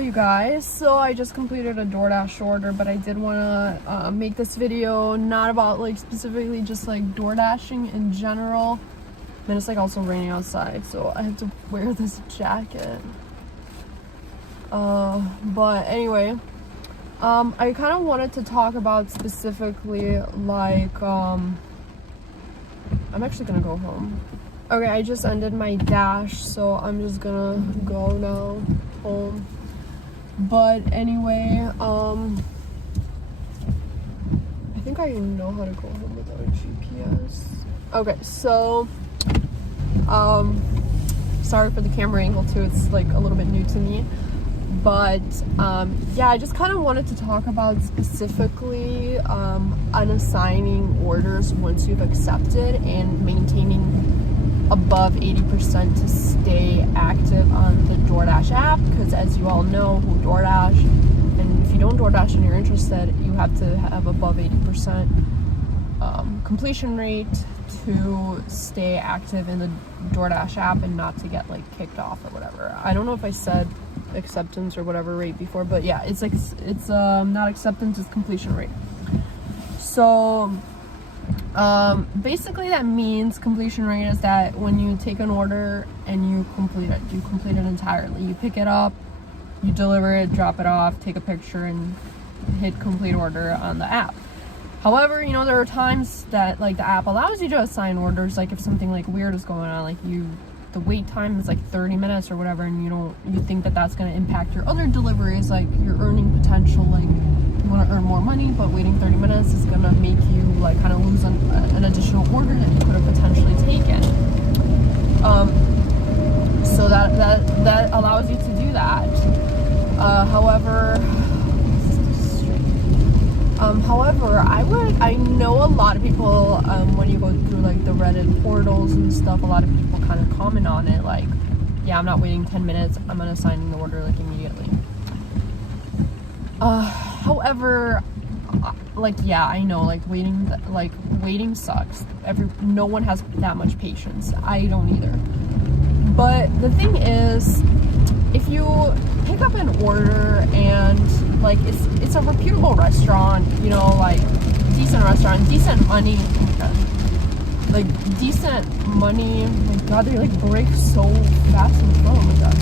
you guys, so I just completed a DoorDash order, but I did want to make this video not about like specifically just like DoorDashing in general. And it's like also raining outside, so I have to wear this jacket. But anyway, I kind of wanted to talk about specifically like I'm actually gonna go home. Okay, I just ended my dash, so I'm just gonna go now home. But anyway, I think I know how to go home without a GPS. Okay, so sorry for the camera angle too, it's like a little bit new to me. But yeah, I just kind of wanted to talk about specifically unassigning orders once you've accepted and maintaining above 80% to stay active on the DoorDash app, because as you all know who DoorDash, and if you don't DoorDash and you're interested, you have to have above 80% completion rate to stay active in the DoorDash app and not to get like kicked off or whatever. I don't know if I said acceptance or whatever rate before, but yeah, it's like it's not acceptance, it's completion rate. So basically that means completion rate is that when you take an order and you complete it entirely. You pick it up, you deliver it, drop it off, take a picture, and hit complete order on the app. However, you know, there are times that like the app allows you to assign orders, like if something like weird is going on, like the wait time is like 30 minutes or whatever, and you think that that's going to impact your other deliveries, like your earning potential, like you want to earn more money, but waiting 30 minutes is going to make you like kind of lose an additional order that you could have potentially taken. So that allows you to do that. However, I know a lot of people, when you go through like the Reddit portals and stuff, a lot of people kind of comment on it, like, yeah, I'm not waiting 10 minutes, I'm gonna assign the order like immediately. However, like, yeah, I know, like waiting sucks. No one has that much patience. I don't either. But the thing is, if you pick up an order and like it's a reputable restaurant, you know, like decent restaurant, decent money, like decent money. Oh my god, they like break so fast and slow. Oh my god,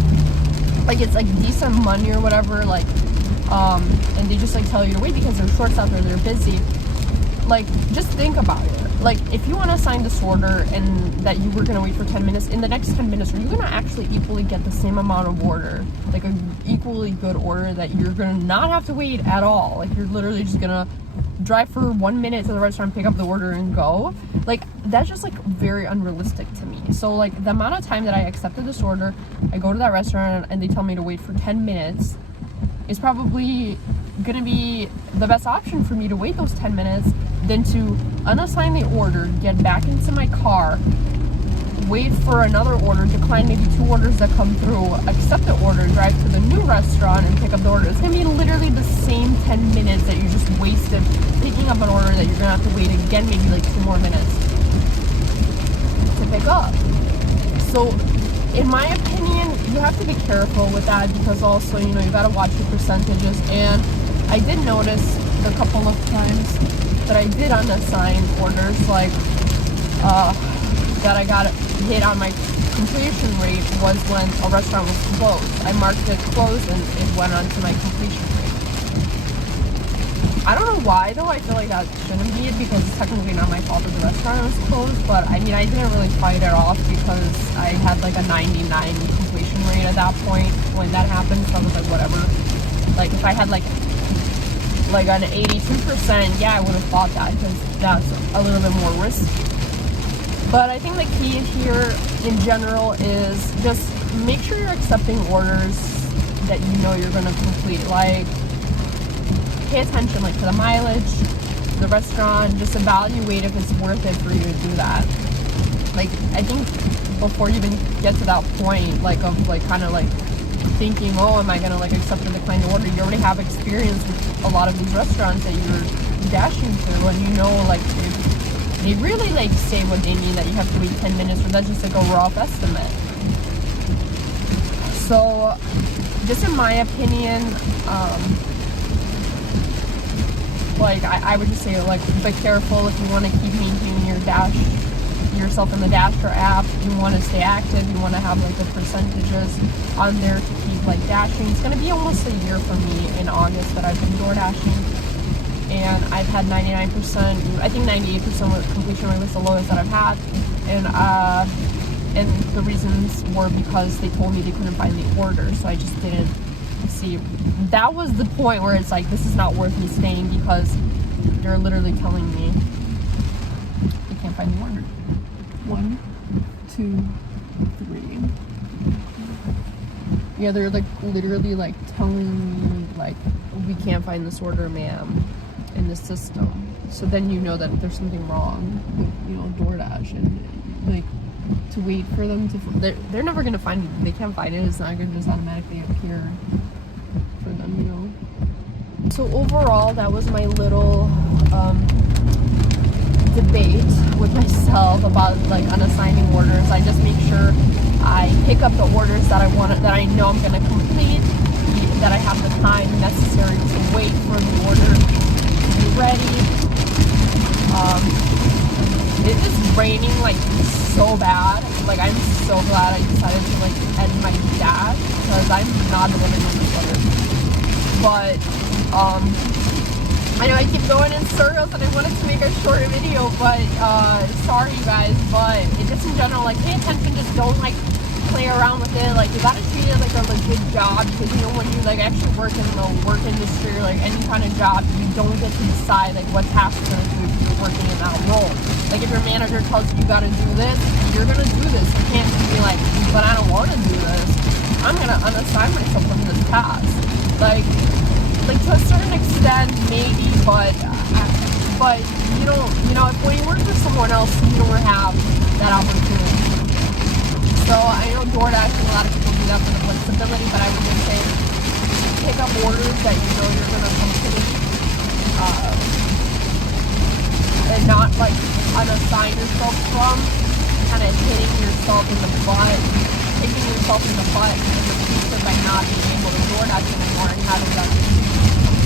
like it's like decent money or whatever, like and they just like tell you to wait because they're short staffed or they're busy. Like, just think about it. Like, if you want to assign this order and that you were going to wait for 10 minutes, in the next 10 minutes, are you going to actually equally get the same amount of order? Like, an equally good order that you're going to not have to wait at all? Like, you're literally just going to drive for 1 minute to the restaurant, pick up the order, and go? Like, that's just, like, very unrealistic to me. So, like, the amount of time that I accepted this order, I go to that restaurant, and they tell me to wait for 10 minutes, is probably going to be the best option for me to wait those 10 minutes than to unassign the order, get back into my car, wait for another order, decline maybe 2 orders that come through, accept the order, drive to the new restaurant and pick up the order. It's going to be literally the same 10 minutes that you just wasted picking up an order that you're going to have to wait again maybe like 2 more minutes to pick up. So in my opinion, you have to be careful with that, because also, you know, you got to watch your percentages. And I did notice a couple of times that I did unassign orders, like that I got hit on my completion rate was when a restaurant was closed. I marked it closed and it went on to my completion rate. I don't know why though, I feel like that shouldn't be it, because it's technically not my fault that the restaurant was closed, but I mean, I didn't really fight it off because I had like a 99 completion rate at that point when that happened, so I was like, whatever. Like, if I had like an 82%, yeah, I would have fought that, because that's a little bit more risky. But I think the key here in general is just make sure you're accepting orders that you know you're going to complete. Like, pay attention like to the mileage, the restaurant, just evaluate if it's worth it for you to do that. Like, I think before you even get to that point, like, of like kind of like thinking, oh, am I gonna like accept or decline the order, you already have experience with a lot of these restaurants that you're dashing through, and you know, like, they really like say what they mean, that you have to wait 10 minutes, or that's just like a rough estimate. So just in my opinion, like I would just say, like, be careful if you want to keep maintaining yourself in the Dasher app. You want to stay active. You want to have like the percentages on there to keep like dashing. It's going to be almost a year for me in August that I've been door dashing, and I've had 99%. I think 98% completion rate was the lowest that I've had, and the reasons were because they told me they couldn't find the order, so I just didn't see. That was the point where it's like, this is not worth me staying, because they're literally telling me they can't find the order. 1, 2, 3. Yeah, they're like literally like telling me like, we can't find this order, ma'am, in the system. So then you know that there's something wrong with, you know, DoorDash, and like to wait for them to, they're never gonna find it. They can't find it. It's not gonna just automatically appear for them, you know. So overall, that was my little debate with myself about like unassigning orders. I just make sure I pick up the orders that I want, that I know I'm gonna complete, that I have the time necessary to wait for the order to be ready. It is raining like so bad. Like, I'm so glad I decided to like end my dash, because I'm not living in this weather. But I know I keep going in circles, and I wanted to make a short video, but sorry you guys. But just in general, like, pay attention. Just don't like play around with it. Like, you gotta treat it like a legit job, because you know, when you like actually work in the work industry or like any kind of job, you don't get to decide like what tasks you're gonna do if you're working in that role. Like, if your manager tells you gotta do this, you're gonna do this. You can't just be like, but I don't want to do this. I'm gonna unassign myself from this task. Like to a certain extent, maybe, but you don't. You know, if when you work for someone else, you don't have that opportunity. So I know DoorDashing, a lot of people do that for the flexibility, but I would just say pick up orders that you know you're gonna complete, and not like unassign yourself from, kind of hitting yourself in the butt, kicking yourself in the butt in the future by not being able to DoorDash anymore and having that.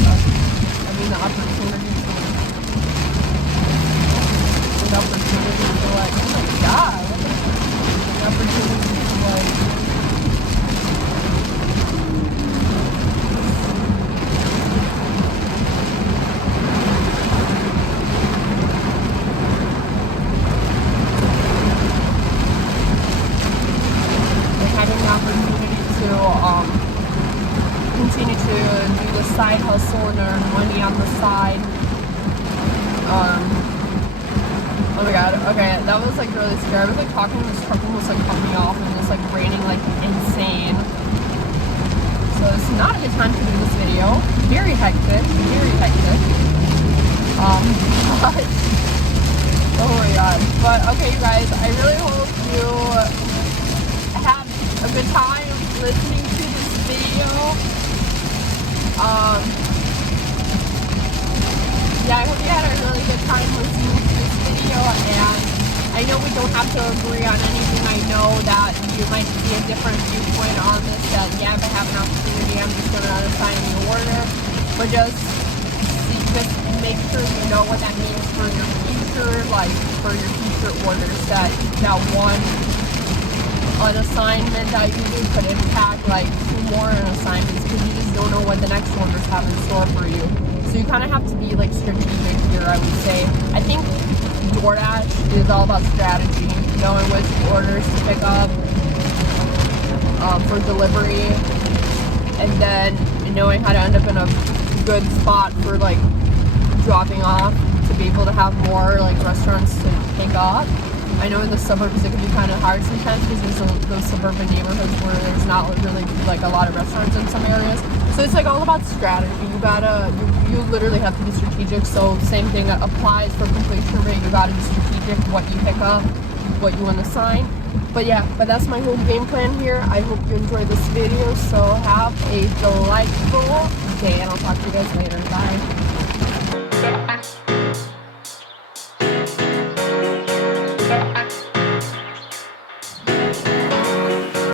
I mean, the opportunity to like, oh my god, the opportunity to like. Continue to do the side hustle and earn money on the side. Oh my god, okay, that was like really scary. I was like talking, this truck almost like cut me off, and it was like raining like insane. So it's not a good time to do this video. Very hectic, very hectic. But oh my god. But okay, you guys, I really hope you had a good time listening to this video. Yeah, I hope you had a really good time listening to this video, and I know we don't have to agree on anything. I know that you might see a different viewpoint on this, that yeah, if I have an opportunity, I'm just going to unassign the order, but just make sure you know what that means for your future, like for your future orders, that one unassignment that you do could impact like 2 more unassignments, because you just don't know what the next orders have in store for you. So you kind of have to be like strategic here, I would say. I think DoorDash is all about strategy, knowing which orders to pick up for delivery, and then knowing how to end up in a good spot for like dropping off, to be able to have more like restaurants to pick up. I know in the suburbs it can be kind of hard sometimes, because there's those suburban neighborhoods where there's not really like a lot of restaurants in some areas. So it's like all about strategy. You literally have to be strategic. So same thing applies for completion rate. You gotta be strategic what you pick up, what you want to assign. But yeah, that's my whole game plan here. I hope you enjoyed this video. So have a delightful day, and I'll talk to you guys later. Bye.